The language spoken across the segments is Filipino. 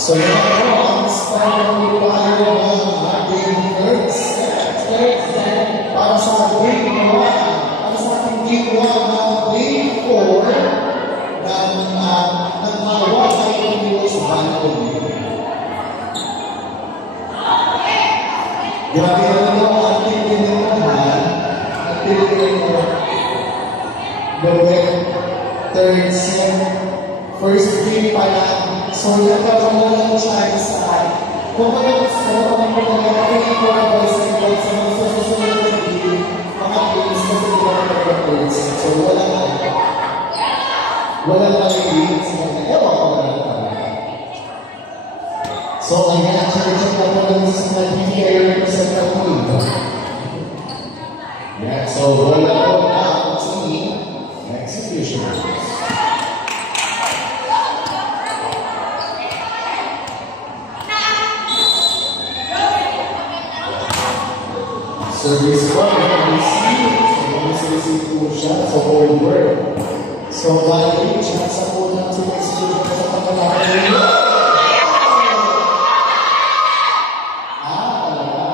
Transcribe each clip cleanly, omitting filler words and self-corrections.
So now, start tayo ng ating third set. Para sa game 1. Para sa ating game 1 ng game 4 ng Hawa ay sa Bangkok. Grabe naman yung ating pinagdahan at pinagdahan mo gawin third set. First game pa lang. So, nagkaroon lang siya sa kung ano gusto, kung ano pinag-ipon sa mga susunod na game, mga games na sila third set. So, wala games na ewan ko na talaga. So, ayan, actually, check na po lang sa PTA representative. Yeah, so, wala po na ang team execution. Service one, receive two shots of all work. So, bali, chance ako ng execution sa pagkakalaman nila. Talaga?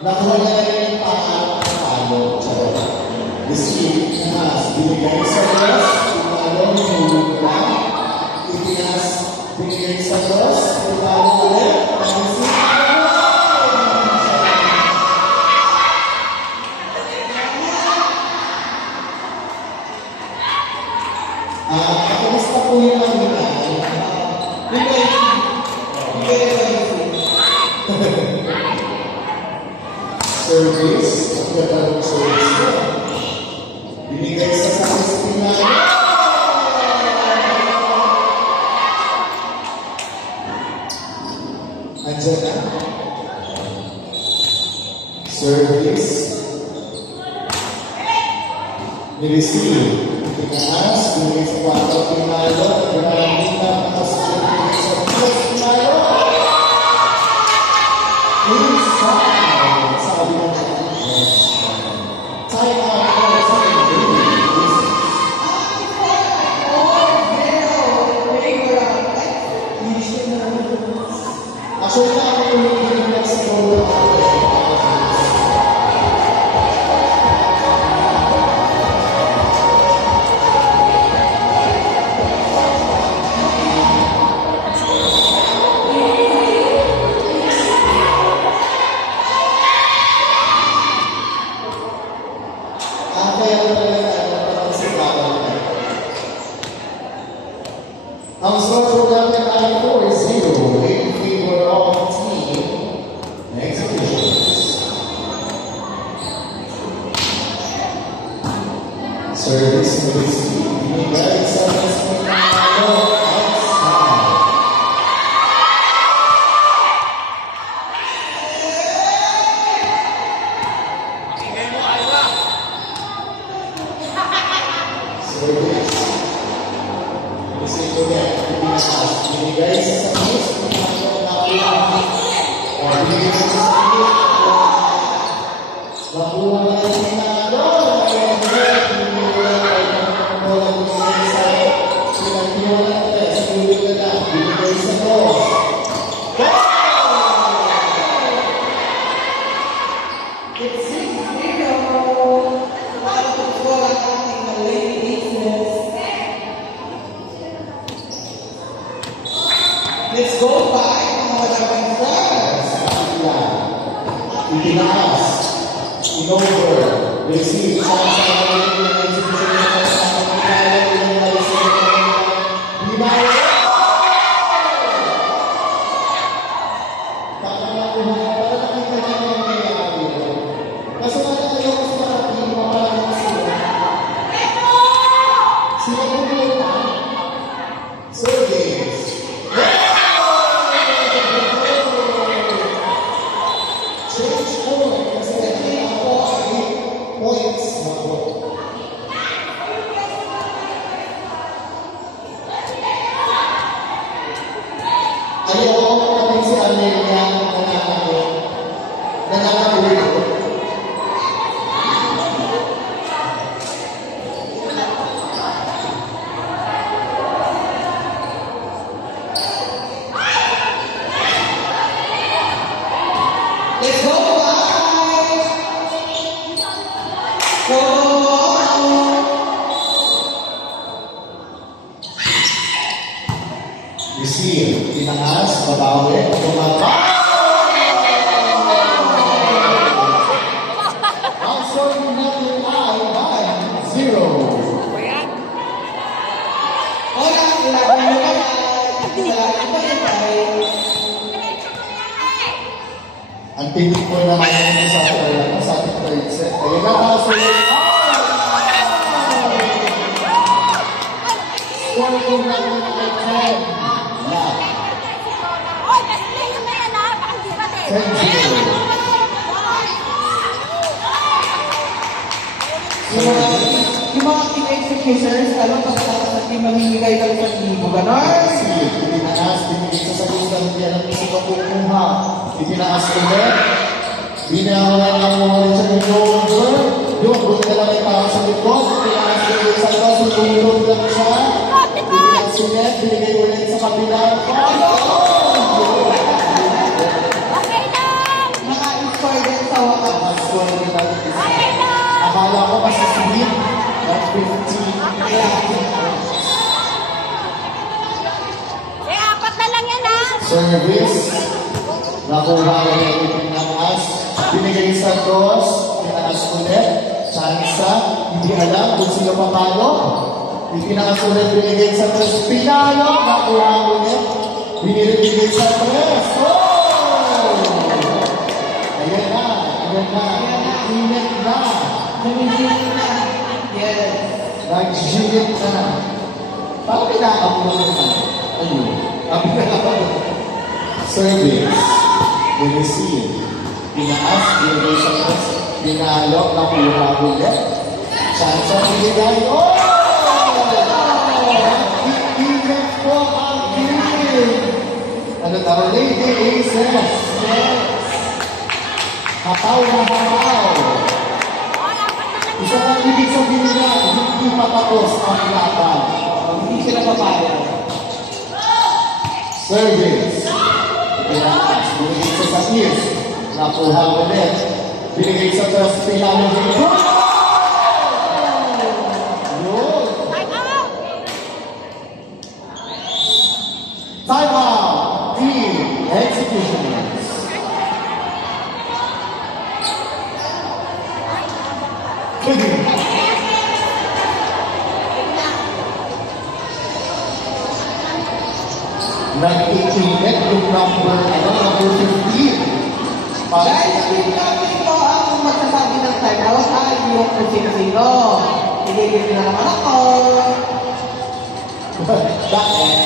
Nakuha na rin yung paano receive na binigay sa boss, pinalo yung lang, itinas binigay sa boss, pinalo ulit, kamusta po yung mga service, ang ganda ng service na. Binigay sa sakristina. Andiyan na. Service. Nireceive. Pinaas, binigay sa kwarto pinalo, pinaramin na nakasusunod sa pinalo. Inside. Sabi mo siya. Time out for something really. Actually, ako yung next goal. Ang score po natin ay 4-0 in favor of team executions. Service to receive. Binigay sa Espinalo outside. Service. Binigay sa sakos, binigay sa sakos, nakuha na yung pinalo, binigay sa boss. It's 6-0. Para po po ang ating lady business. Let's go by mga dapat friends. Itinas, in over. Na-receive. Tinaas, babawi, bumaba. Ang score natin ay 9-0. Ang pinig ko naman yung sa ating third set. Ayun na, nakasulit. Score ko natin ay 10. Lahat. 10-0. Yung mga team executioners, alam pa sa team mamimigay ng 1,000, gano'n? Itinaas, binigay sa sagutan, hindi alam niya sa kapukuha. Itinaas ulit. Binawan ang mga rin sa over. Yung buti na lang yung tao sa likod. Itinaas binigay sa ito, sumulog lang siya. Itinaas ulit, binigay ulit sa kabila. Naka-score din sa wakas. Naka-score din natin. Akala ko kasi sweet. That's 15. Apat na lang yan, ha? Service. Nakuha ko yung itinaas. Binigay sa cross. Tinaas ulit. Chansa. Hindi alam kung sino papalo. Itinaas ulit. Binigay sa cross. Pinalo. Nakuha ulit. Binigay sa cross. Oh! Ayan na. Ayan na. Init na. Namimili na. Yes. Nag-ginit na. Parang pinakamulo na. Ayun. Ang pinakamulo. Service. Receive. Tinaas. Binigay sa cross. Pinalo. Nakuha ulit. Chance ang binigay. Oh! Init po ang kilig. Ano tawag? Lady Aces. Hataw na hataw. Isa lang ibig sabihin niya, hindi matapos ang laban. Hindi sila papayag. Service. Tinaas. Binigay sa Sakis. Nakuha ulit. Binigay sa first pinalo din. Yun! Time out! Team Executioners. Nag-iinit yung number 15. Guys, yung natin ito ang magsasabi ng time out ay yung kung sino-sino. Hindi na naman ako. Bakit?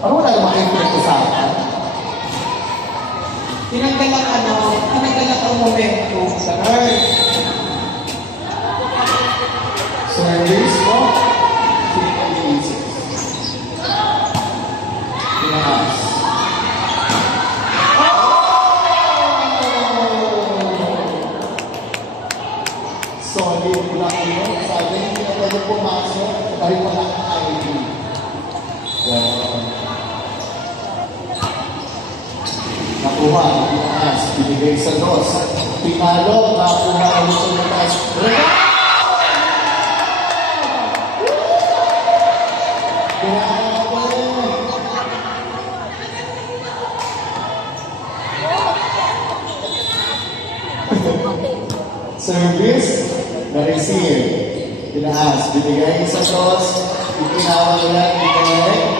Ano wala naman kayong pinag-usapan? Tinanggal ang momentum sa earth. Service po. Tinaas. Solid lang yun. Sabi, hindi na pwede pumasok. Dahil wala kang ID. Nakuha, tinaas, binigay sa dos. Pinalo, nakuha ulit sa taas. Service, na-receive. Tinaas, binigay sa dos. Itinawag lang, ibigay.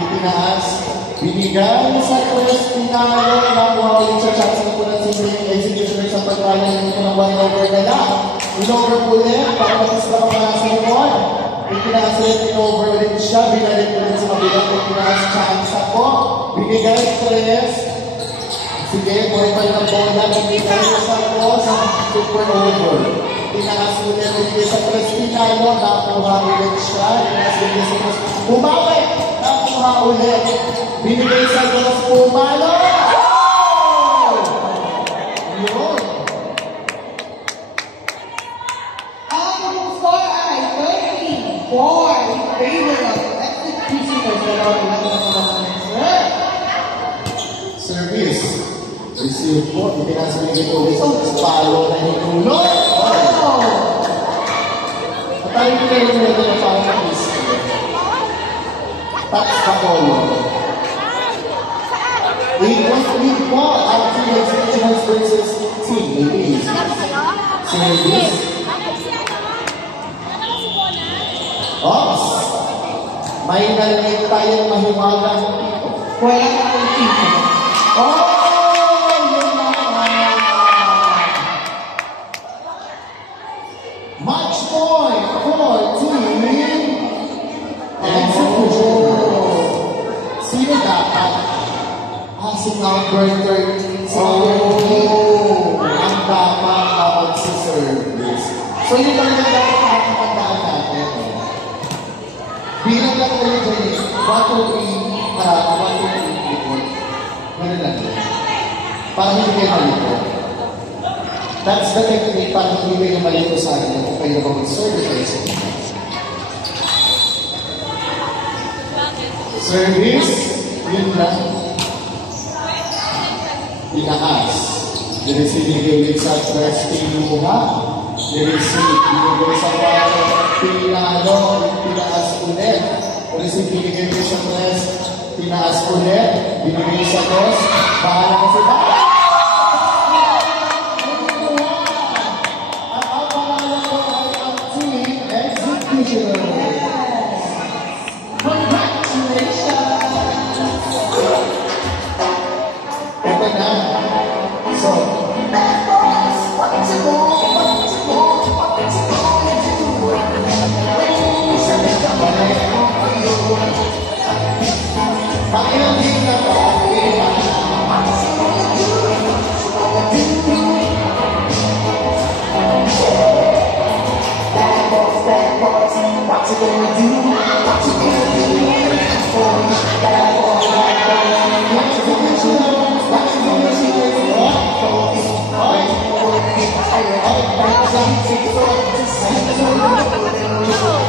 Itinaas. Binigay sa cross, pinalo, nakuha ulit sa chance na po ng simple executioner sa pagkaya ng ito ng 1 over na lang. In-over ulit, para matisla ka para sa record. Itinaas ulit, in-over ulit siya, binalik ulit sa kabilang, itinaas chance po. Binigay sa rest. Sige, pwede ng bola, binigay sa cross, super over. Tinaas ulit, binigay sa cross, pinalo, nakuha ulit siya, tinaas ulit sa cross, bumawi! Nakuha ulit. Binigay sa Diyos, pumalo! Yun. Ang score ay 34 in favor of executioners. Service. Receive po. Ipinasabigay po ulit. Follow na yung tulog. At tayo pinag na ito na parang na-miss. Touch pa po yun. 8-1 po. After the Regionals versus team. Ladies. Service. Ops. May narinig tayong mahiwagang dito. Wala ka ng tipo. Oh! Yun naman! Match point for team Execution. Sino dapat? Si number 13. Ang dapat kapag si service. So yun talaga dapat nakakapagdaan natin. Bilang lang kayo dyan, 1, 2, 3, report. Ganun lang yun. Para hindi kayo malito. That's the technique para hindi kayo malito sa akin kung kayo ba mag-service. Service, yun lang. Tinaas. Dinisiligay ulit sa resting muna. Dinisig, binigay sa paro. Pinano, pinaas ulit. Dinisig, binigay ulit sa press. Pinaas ulit. Binigay sa dos. Bahala ka sila. At ang pangalan ko ay ang team Execution. Okay na. So, pakilang din na to. What you gonna do? What you gonna do? For me, bad boys, what you gonna do? What you gonna do? For me,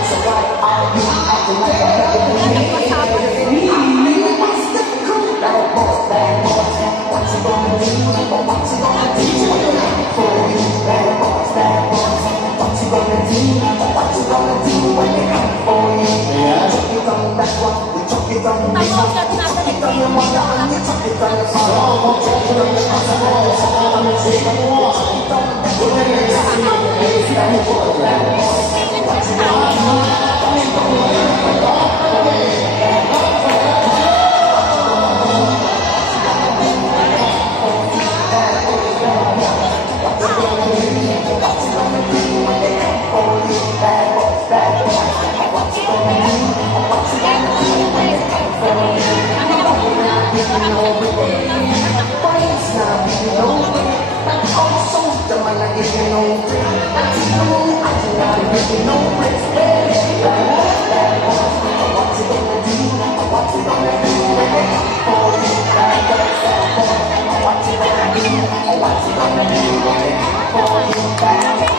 so why are you acting like a baby? What's the cool? Bad boys, what you gonna do? What you gonna do? For me, bad boys, what you gonna do? What you gonna do when they come for you? Chuck it on that one, we chuck it on this one, chuck it on your mother and we chuck it on your father. Chuck it on your mother and we chuck it on your father. Chuck it on that one, we chuck it on your father. What you gonna do? What you gonna do?